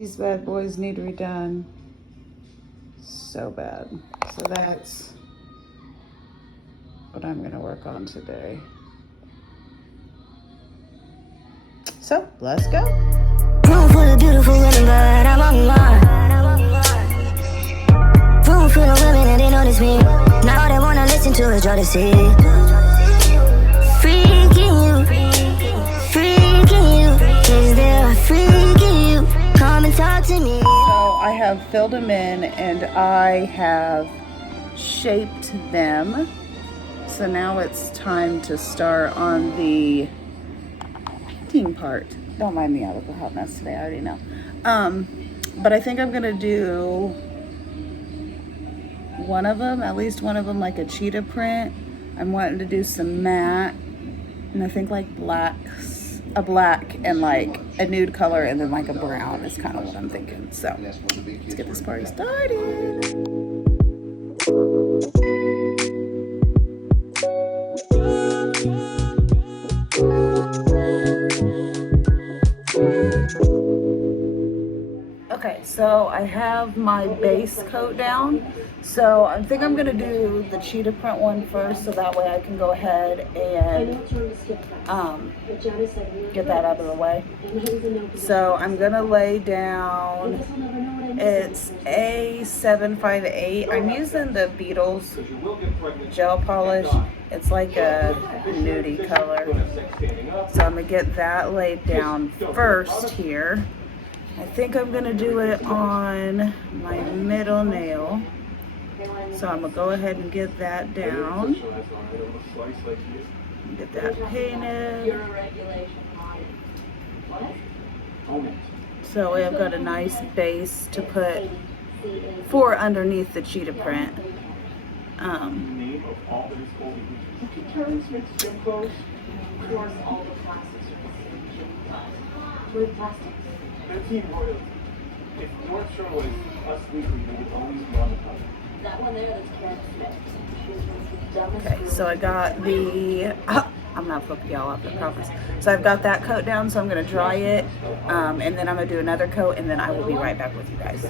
These bad boys need redone so bad. So that's what I'm gonna work on today. So let's go. Room full of beautiful women, but I'm online. Room full of women and they notice me. Now all they wanna listen to is Jordan C. Freaking you. Is there a freak in you? Come and talk to me. So I have filled them in and I have shaped them. So now it's time to start on the painting part. Don't mind me, I look a hot mess today, I already know. But I think I'm gonna do one of them, at least one of them, like a cheetah print. I'm wanting to do some matte, and I think like a black and like a nude color, and then like a brown is kind of what I'm thinking. So let's get this party started. Okay, so I have my base coat down. So I think I'm gonna do the cheetah print one first, so that way I can go ahead and get that out of the way. So I'm gonna lay down, it's A758. I'm using the Beetles gel polish. It's like a nudie color. So I'm gonna get that laid down first here. I think I'm gonna do it on my middle nail. So I'm gonna go ahead and get that down. Get that painted. So I've got a nice base to put for underneath the cheetah print. If North Shore was Us Weekly, we could always go on the cover. That one there, that's Karen Smith. She was one of the dumbest. Okay, so I got the, I'm not flipping y'all off, I promise. So I've got that coat down, so I'm gonna dry it, and then I'm gonna do another coat, and then I will be right back with you guys.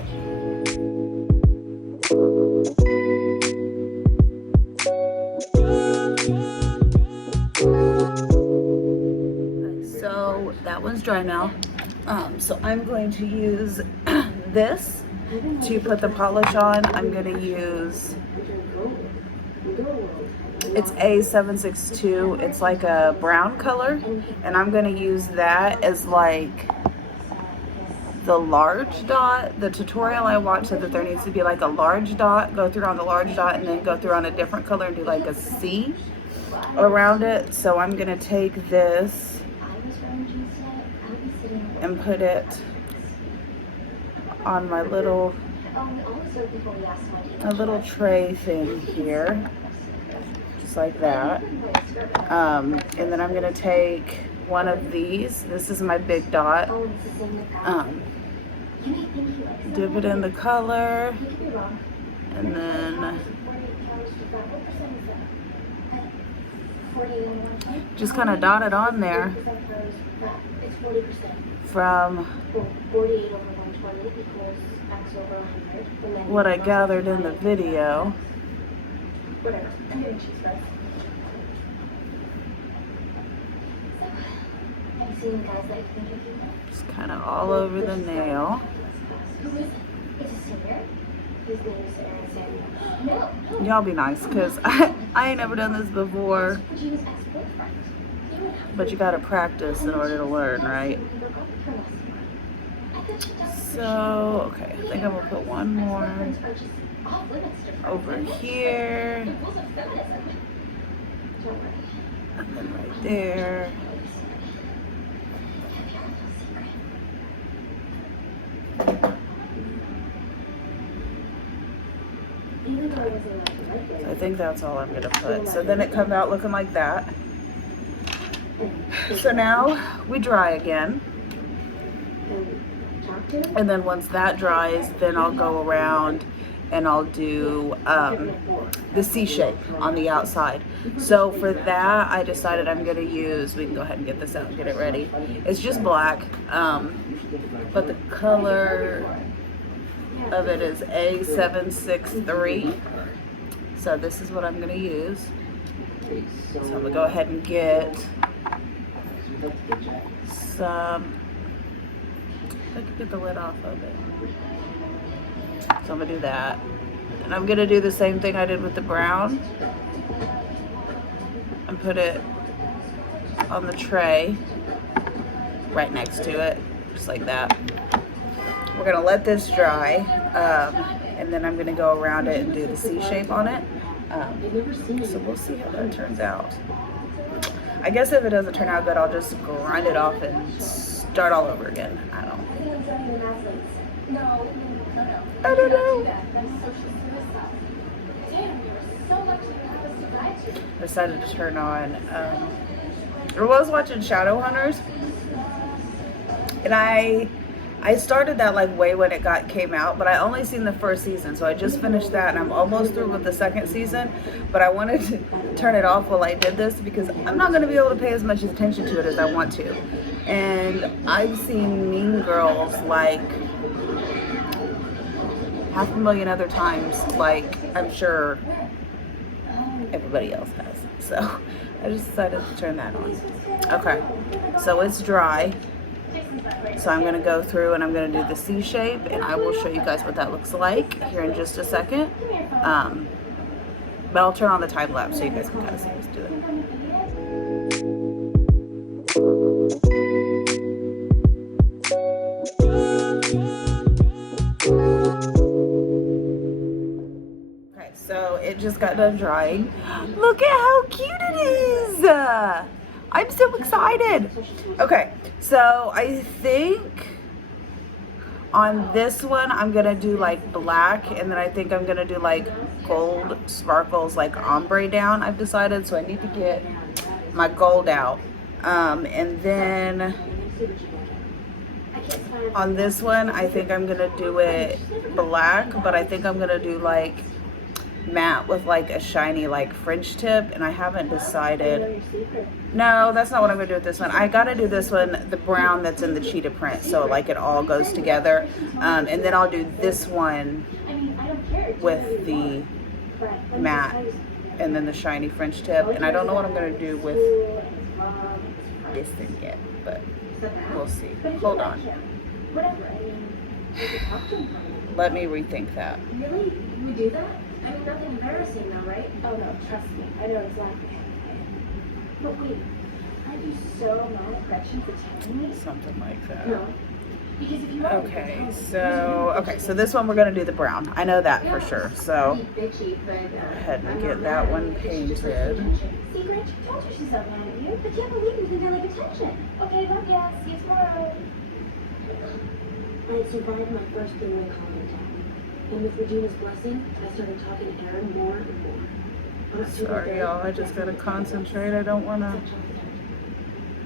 So that one's dry now. So I'm going to use this to put the polish on. I'm going to use, it's A762. It's like a brown color, and I'm going to use that as like the large dot. The tutorial I watched said that there needs to be like a large dot, go through on the large dot, and then go through on a different color and do like a C around it. So I'm going to take this and put it on my little tray thing here, just like that. And then I'm gonna take one of these. This is my big dot. Dip it in the color, and then just kind of dot it on there from what I gathered in the video. Just kind of all over the nail. Y'all be nice, because I ain't never done this before. But you gotta practice in order to learn, right? So, okay, I think I'm gonna put one more over here. And then right there. So I think that's all I'm gonna put. So then it comes out looking like that. So now we dry again, and then once that dries, then I'll go around and I'll do the C shape on the outside. So for that, I decided I'm gonna use, we can go ahead and get this out and get it ready. It's just black, but the color of it is A763. So this is what I'm gonna use. So I'm gonna go ahead and get some, if I could get the lid off of it. So I'm gonna do that. And I'm gonna do the same thing I did with the brown and put it on the tray right next to it, just like that. We're gonna let this dry, and then I'm gonna go around it and do the C shape on it. So we'll see how that turns out. I guess if it doesn't turn out good, I'll just grind it off and start all over again. I don't know. I decided to turn on, I was watching Shadowhunters, and I started that like way when it came out, but I only seen the first season, so I just finished that and I'm almost through with the second season. But I wanted to turn it off while I did this because I'm not going to be able to pay as much attention to it as I want to. And I've seen Mean Girls like 500,000 other times, like I'm sure everybody else has. So I just decided to turn that on. Okay, so it's dry. So I'm going to go through and I'm going to do the C shape, and I will show you guys what that looks like here in just a second. But I'll turn on the time lapse so you guys can kind of see us do it. Okay, so it just got done drying. Look at how cute it is! I'm so excited. Okay, so I think on this one I'm gonna do like black, and then I think I'm gonna do like gold sparkles, like ombre down, I've decided. So I need to get my gold out, and then on this one I think I'm gonna do it black, but I think I'm gonna do like matte with like a shiny like French tip, and I haven't decided. No, that's not what I'm gonna do with this one. I gotta do this one, the brown that's in the cheetah print, so like it all goes together. And then I'll do this one with the matte and then the shiny French tip. And I don't know what I'm gonna do with this thing yet, but we'll see. Hold on. Let me rethink that. Really? You would do that? I mean, nothing embarrassing though, right? Oh no, trust me. I know exactly. But wait, aren't you so mad at Gretchen for telling me? Something like that. No. Because if you are, Okay, so this one we're gonna do the brown. I know that for sure. So bitchy, but, go ahead and get that one painted. See, Gretchen told you she's so mad at you, but can't believe you can get like attention. Okay, love ya. See you tomorrow. I had survived my first three-way contact. And with Regina's blessing, I started talking to Aaron more and more. Sorry, y'all. I just gotta concentrate. I don't wanna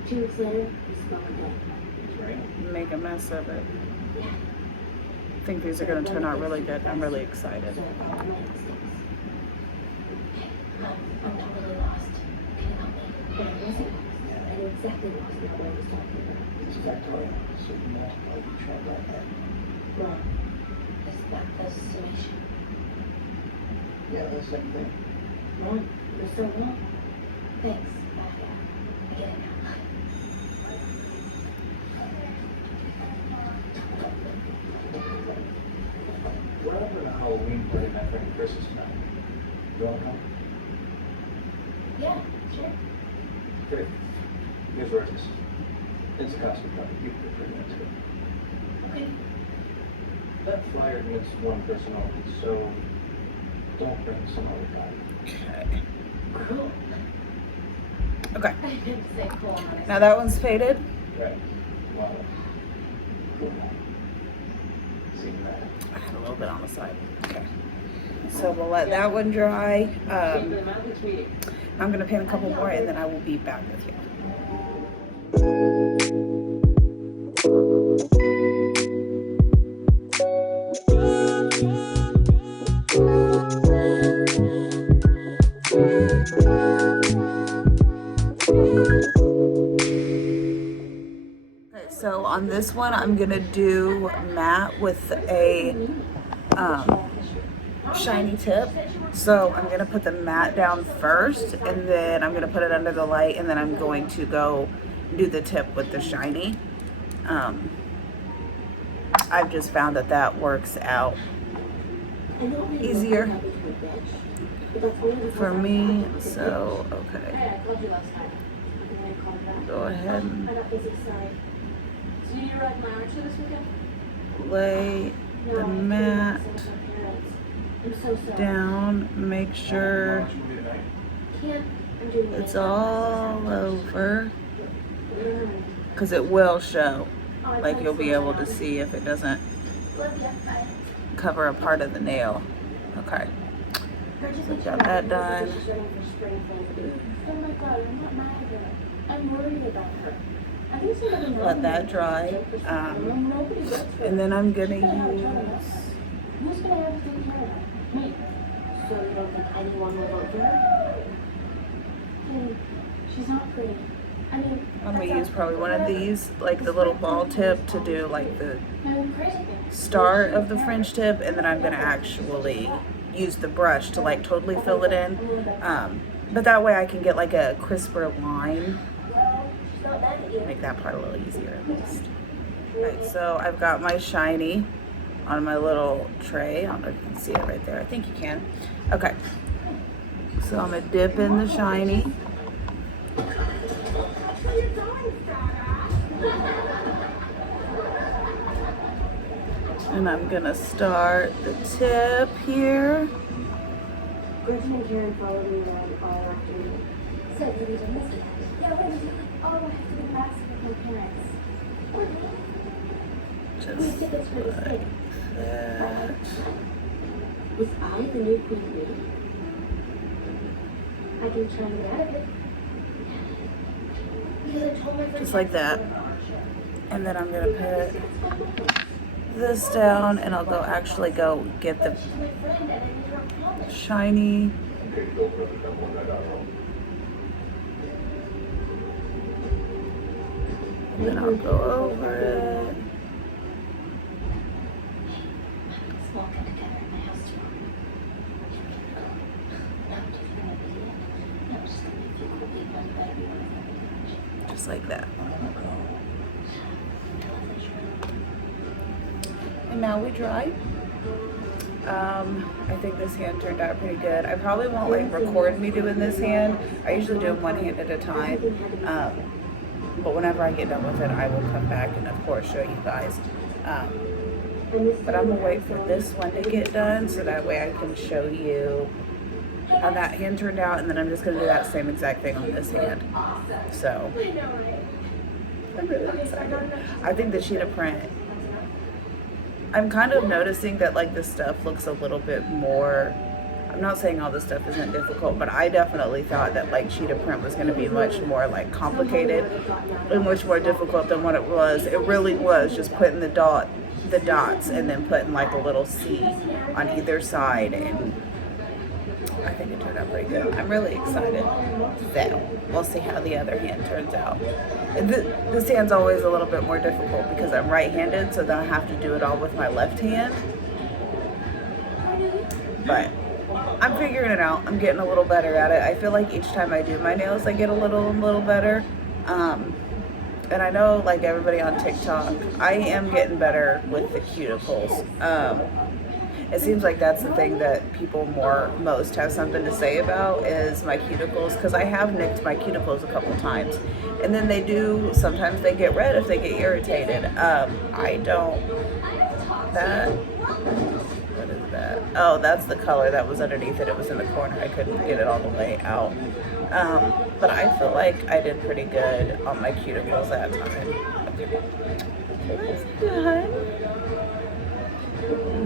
2 weeks later, we spoke again. make a mess of it. I think these are gonna turn out really good. I'm really excited. So I found my instincts. I'm totally lost. Can you help me? But I wasn't lost. I knew exactly what I was talking about. It's factorial. So you multiply each one by that. Well, is that the summation? Yeah, the same thing. Wrong. You're so wrong. Thanks. I get it now. What happened to Halloween party my friend Chris's tonight? You all come? Yeah, sure. Great. Here's where it is. It's a costume party. You can pretty much it. Okay. That flyer admits one person only, so don't bring some other guy. Okay. Cool. Okay. I didn't say cool on it. Now that one's faded. Right. Wow. Cool. See that? I had a little bit on the side. Okay. So we'll let that one dry. I'm gonna paint a couple more, and then I will be back with you. this one I'm gonna do matte with a shiny tip. So I'm gonna put the matte down first, and then I'm gonna put it under the light, and then I'm going to go do the tip with the shiny. I've just found that that works out easier for me. So okay, go ahead and lay the mat down, make sure it's all over, because it will show. Like, you'll be able to see if it doesn't cover a part of the nail. Okay, so got that done. Let that dry, and then I'm gonna use Who's gonna have to take care of her? Me. So you don't think anyone will vote for her? Hey, she's not pretty. I mean, I'm gonna use probably one of these, like the little ball tip, to do like the start of the French tip, and then I'm gonna actually use the brush to like totally fill it in. But that way I can get like a crisper line. Make that part a little easier at least. Alright, so I've got my shiny on my little tray. I don't know if you can see it right there. I think you can. Okay. So I'm gonna dip in the shiny. And I'm gonna start the tip here. Gretchen and Karen followed me around all afternoon. So did we do this? Yeah, what did you like? Oh, I have to go back with my parents. Just like that. Was I the new queen bee? I can try to get out of it. Because I told my friend. Just like that. And then I'm gonna put this down, and I'll actually go get the shiny. And then I'll go over it. Just like that. And now we dry. I think this hand turned out pretty good. I probably won't like record me doing this hand. I usually do them one hand at a time. But whenever I get done with it, I will come back and of course show you guys. But I'm gonna wait for this one to get done so that way I can show you how that hand turned out, and then I'm just gonna do that same exact thing on this hand. So I'm really excited. I think the cheetah print, I'm kind of noticing that like this stuff looks a little bit more, I'm not saying all this stuff isn't difficult, but I definitely thought that like cheetah print was going to be much more like complicated and much more difficult than what it was. It really was just putting the dots and then putting like a little C on either side, and I think it turned out pretty good. I'm really excited. So we'll see how the other hand turns out. This hand's always a little bit more difficult because I'm right-handed, so then I have to do it all with my left hand. But I'm figuring it out. I'm getting a little better at it. I feel like each time I do my nails, I get a little better. And I know like everybody on TikTok, I am getting better with the cuticles. It seems like that's the thing that people most have something to say about is my cuticles, because I have nicked my cuticles a couple times, and then sometimes they get red if they get irritated. I don't, what is that? Oh, that's the color that was underneath it. It was in the corner. I couldn't get it all the way out. But I feel like I did pretty good on my cuticles that time. It's done.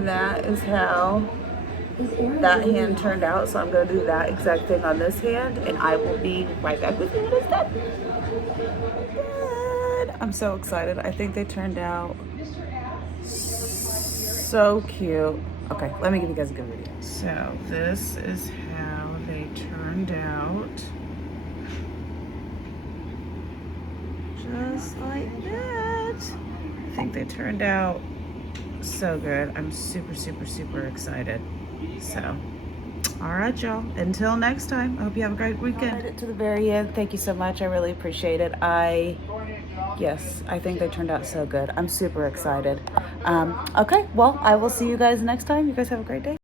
That is how that hand turned out, so I'm going to do that exact thing on this hand, and I will be right back with you when it's done. Good. I'm so excited. I think they turned out so cute. Okay, let me give you guys a good video. So this is how they turned out. Just like that. think they turned out so good. I'm super, super, super excited. So, all right, y'all. Until next time, I hope you have a great weekend. I made it to the very end. Thank you so much. I really appreciate it. Yes, I think they turned out so good. I'm super excited. Okay, well, I will see you guys next time. You guys have a great day.